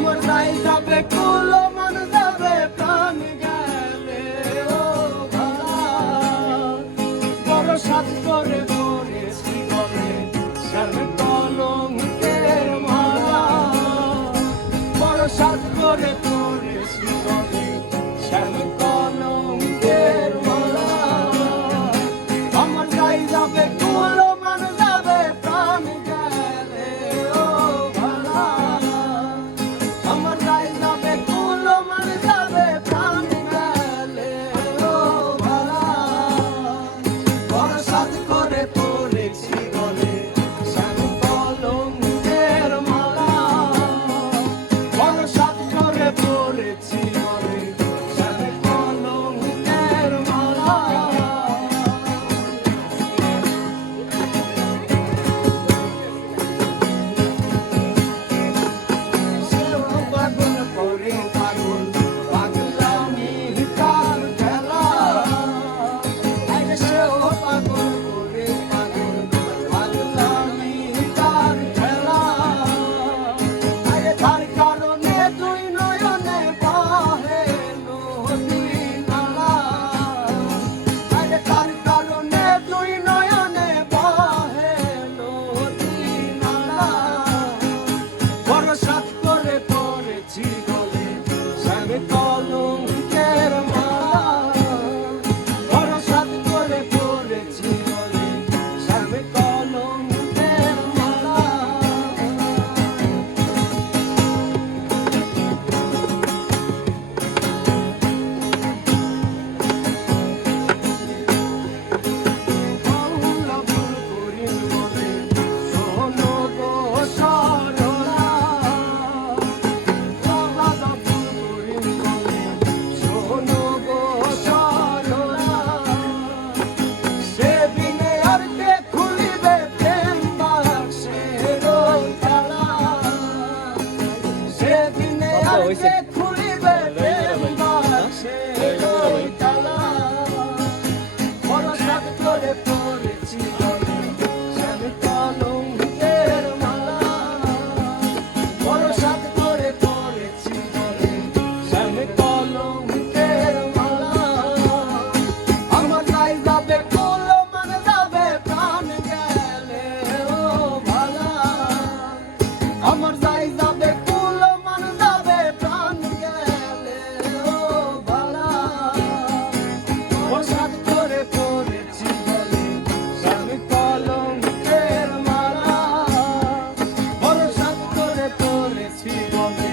আমার যাই যাবে কুলো মান যাবে প্রাণ গেলে ও ভালা বড় সাত করে পড়েছি বলে শ্যাম কলঙ্কের মালা বড় সাত করে পড়েছি বলে শ্যাম কলঙ্কের মালা আমার যাই যাবে কুলো মান যাবে প্রাণ গেলে ও ভালা আমার যাই যাবে কুলো মান যাবে প্রাণ গেলে ও ভালা বড় সাত করে পড়েছি বলে শ্যাম কলঙ্কের মালা বড় সাত করে পড়েছি বলে শ্যাম কলঙ্কের মালা সেও পাগল করে পাগল পাগলামি তার খেলা আরে সেও পাগল করে পাগল পাগলামি তার খেলা আরে তার কারণে দুই নয়নে বাহে নদী নালা আরে তার কারণে দুই নয়নে বাহে নদী নালা বড় সাত করে পড়েছি বলে শ্যাম কলঙ্কের মালা বড় সাত করে পড়েছি বলে শ্যাম কলঙ্কের মালা বাউলা ভুল করিম বলে শোনো গো সরলা বাবা ভুল করিম বলে শোনো গো সরলা সে বিনে আর কে খুলিবে প্রেম বাক্সের তালা সে বিনে আর কে খুলিবে প্রেম বাক্সের তালা বড় সাত করে পড়েছি বলে শ্যাম কলঙ্কের মালা বড় সাত করে পড়েছি বলে শ্যাম কলঙ্কের মালা আমার যাই যাবে কুলো মান যাবে প্রাণ গেলে ও ভালা আমার যাই যাবে কুলো মান যাবে প্রাণ গেলে ও ভালা বসাত করে পড়েছি বলে শ্যাম কলঙ্কের মালা বসাত করে পড়েছি বলে